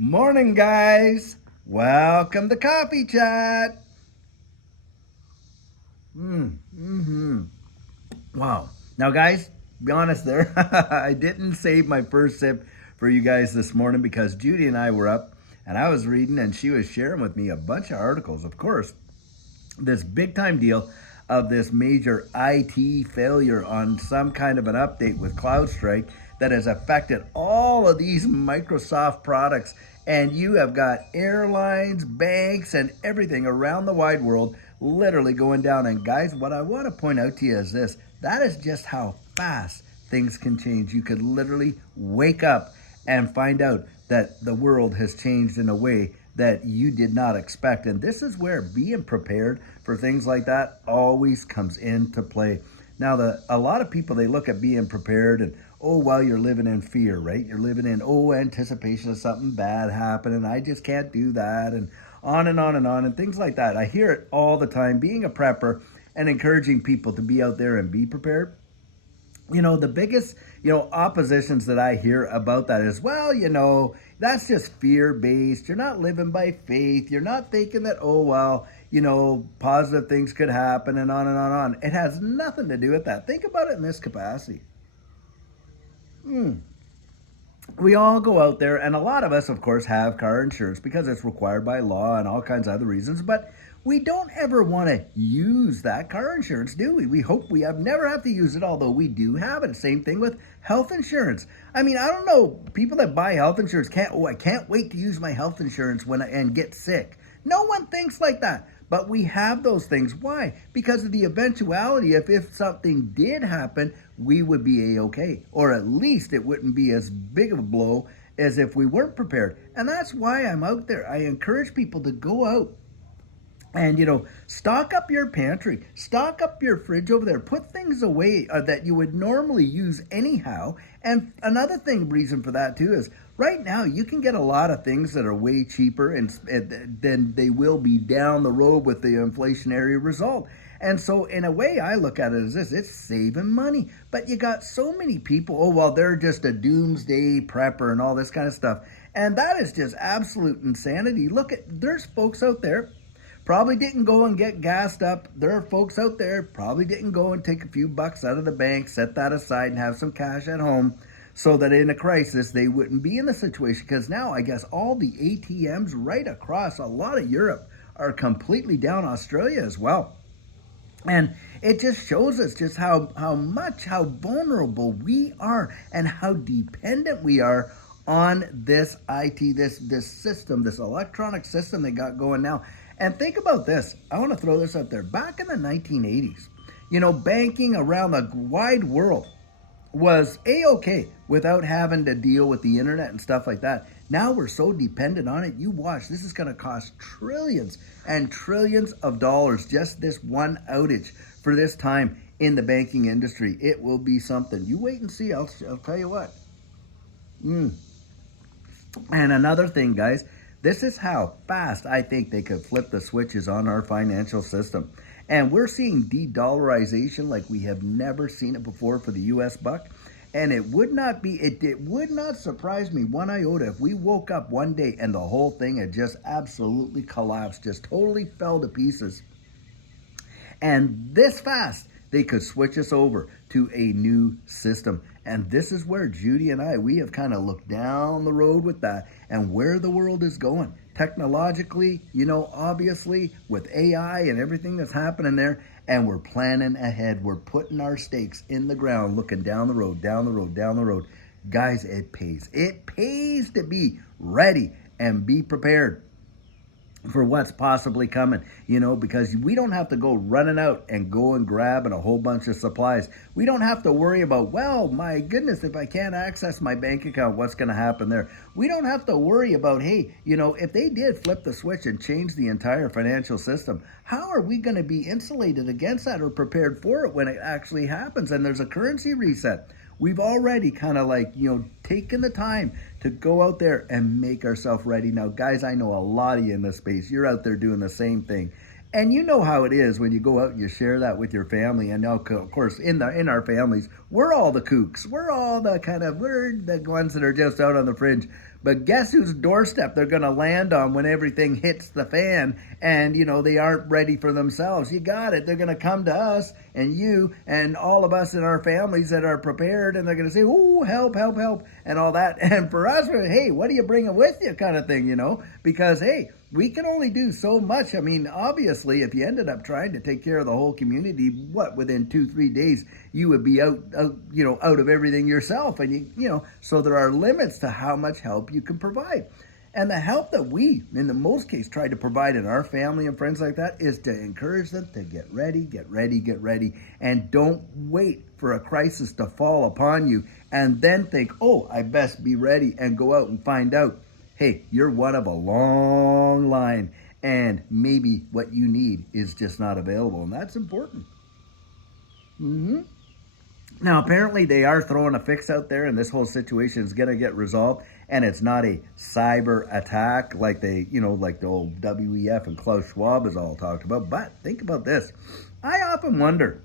Morning, guys. Welcome to Coffee Chat. Wow. Now, guys, be honest there. I didn't save my first sip for you guys this morning because Judy and I were up and I was reading and she was sharing with me a bunch of articles. Of course, this big time deal of this major IT failure on some kind of an update with CloudStrike that has affected all of these Microsoft products. And you have got airlines, banks, and everything around the wide world literally going down. And guys, what I want to point out to you is this: that is just how fast things can change. You could literally wake up and find out that the world has changed in a way that you did not expect. And this is where being prepared for things like that always comes into play. Now, a lot of people, they look at being prepared and, oh, well, you're living in fear, right? You're living in, oh, anticipation of something bad happening. I just can't do that. And on and on and on and things like that. I hear it all the time, being a prepper and encouraging people to be out there and be prepared. The biggest, oppositions that I hear about that is, well, that's just fear based. You're not living by faith. You're not thinking that, oh, well, positive things could happen and on and on and on. It has nothing to do with that. Think about it in this capacity. We all go out there, and a lot of us, of course, have car insurance because it's required by law and all kinds of other reasons, but we don't ever want to use that car insurance, do we? We hope we never have to use it, although we do have it. Same thing with health insurance. I mean, I don't know, people that buy health insurance I can't wait to use my health insurance and get sick. No one thinks like that. But we have those things. Why? Because of the eventuality. If something did happen, we would be A-okay. Or at least it wouldn't be as big of a blow as if we weren't prepared. And that's why I'm out there. I encourage people to go out and, stock up your pantry, stock up your fridge over there, put things away that you would normally use anyhow. And another reason for that too is right now you can get a lot of things that are way cheaper than they will be down the road with the inflationary result. And so in a way, I look at it as this: it's saving money. But you got so many people, oh, well, they're just a doomsday prepper and all this kind of stuff. And that is just absolute insanity. There's folks out there probably didn't go and get gassed up. There are folks out there probably didn't go and take a few bucks out of the bank, set that aside, and have some cash at home so that in a crisis they wouldn't be in the situation. Because now I guess all the ATMs right across a lot of Europe are completely down, Australia as well. And it just shows us just how vulnerable we are and how dependent we are on this IT, this system, this electronic system they got going now. And think about this. I want to throw this out there. Back in the 1980s, banking around the wide world was A-okay without having to deal with the internet and stuff like that. Now we're so dependent on it. You watch, this is going to cost trillions and trillions of dollars, just this one outage for this time in the banking industry. It will be something. You wait and see. I'll tell you what. And another thing, guys, this is how fast I think they could flip the switches on our financial system. And we're seeing de-dollarization like we have never seen it before for the US buck. And it would not surprise me one iota if we woke up one day and the whole thing had just absolutely collapsed, just totally fell to pieces. And this fast, they could switch us over to a new system. And this is where Judy and we have kind of looked down the road with that and where the world is going. Technologically, obviously with AI and everything that's happening there, and we're planning ahead. We're putting our stakes in the ground, looking down the road, down the road, down the road. Guys, it pays. It pays to be ready and be prepared for what's possibly coming, because we don't have to go running out and go and grabbing a whole bunch of supplies. We don't have to worry about, well, my goodness, if I can't access my bank account, what's going to happen there? We don't have to worry about, hey, if they did flip the switch and change the entire financial system, how are we going to be insulated against that or prepared for it when it actually happens and there's a currency reset? We've already kind of taken the time to go out there and make ourselves ready. Now, guys, I know a lot of you in this space. You're out there doing the same thing. And you know how it is when you go out and you share that with your family. And of course, in our families, we're all the kooks. We're all we're the ones that are just out on the fringe. But guess whose doorstep they're going to land on when everything hits the fan and, they aren't ready for themselves? You got it. They're going to come to us and you and all of us in our families that are prepared, and they're going to say, oh, help, help, help, and all that. And for us, hey, what are you bringing with you kind of thing, because, hey, we can only do so much. I mean, obviously, if you ended up trying to take care of the whole community, within 2-3 days, you would be out of everything yourself. And, so there are limits to how much help you can provide. And the help that we, in the most case, try to provide in our family and friends like that is to encourage them to get ready, get ready, get ready. And don't wait for a crisis to fall upon you and then think, oh, I best be ready, and go out and find out, hey, you're one of a long line, and maybe what you need is just not available. And that's important. Now, apparently they are throwing a fix out there, and this whole situation is going to get resolved, and it's not a cyber attack like like the old WEF and Klaus Schwab has all talked about. But think about this. I often wonder,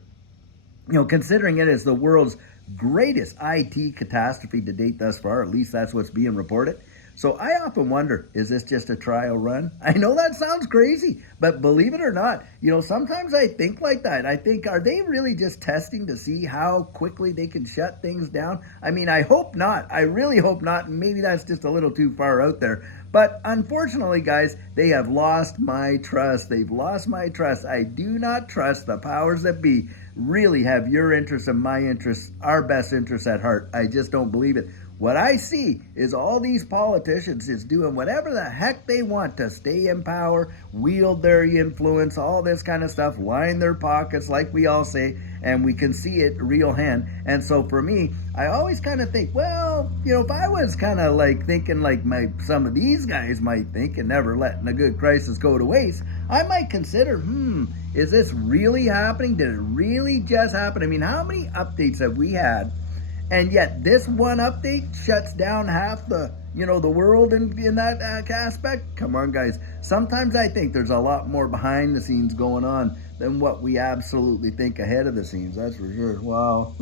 considering it is the world's greatest IT catastrophe to date thus far, at least that's what's being reported. So I often wonder, is this just a trial run? I know that sounds crazy, but believe it or not, sometimes I think like that. I think, are they really just testing to see how quickly they can shut things down? I mean, I hope not. I really hope not. And maybe that's just a little too far out there. But unfortunately, guys, they have lost my trust. They've lost my trust. I do not trust the powers that be really have your interests and my interests, our best interests at heart. I just don't believe it. What I see is all these politicians is doing whatever the heck they want to stay in power, wield their influence, all this kind of stuff, line their pockets like we all say, and we can see it real hand. And so for me, I always kind of think, well, if I was kind of like thinking like some of these guys might think and never letting a good crisis go to waste, I might consider, is this really happening? Did it really just happen? I mean, how many updates have we had? And yet this one update shuts down half the world in that aspect. Come on, guys. Sometimes I think there's a lot more behind the scenes going on than what we absolutely think ahead of the scenes. That's for sure. Wow.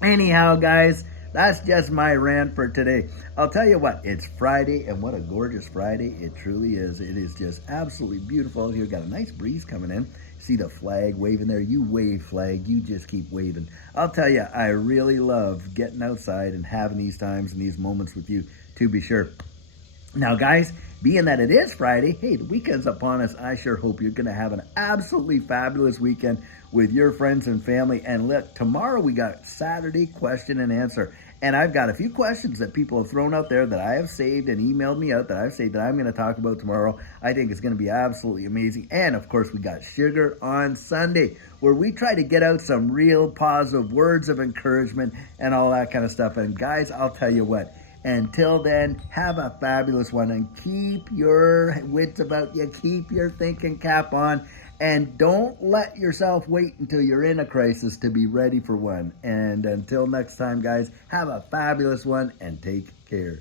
Anyhow, guys, that's just my rant for today. I'll tell you what, it's Friday, and what a gorgeous Friday it truly is. It is just absolutely beautiful. Here, got a nice breeze coming in. See the flag waving there? You wave, flag. You just keep waving. I'll tell you, I really love getting outside and having these times and these moments with you, to be sure. Now, guys, being that it is Friday, hey, the weekend's upon us. I sure hope you're going to have an absolutely fabulous weekend with your friends and family. And look, tomorrow we got Saturday question and answer. And I've got a few questions that people have thrown out there that I have saved and emailed me out that I've saved that I'm going to talk about tomorrow. I think it's going to be absolutely amazing. And, of course, we got Sugar on Sunday, where we try to get out some real positive words of encouragement and all that kind of stuff. And, guys, I'll tell you what, until then, have a fabulous one and keep your wits about you. Keep your thinking cap on. And don't let yourself wait until you're in a crisis to be ready for one. And until next time, guys, have a fabulous one and take care.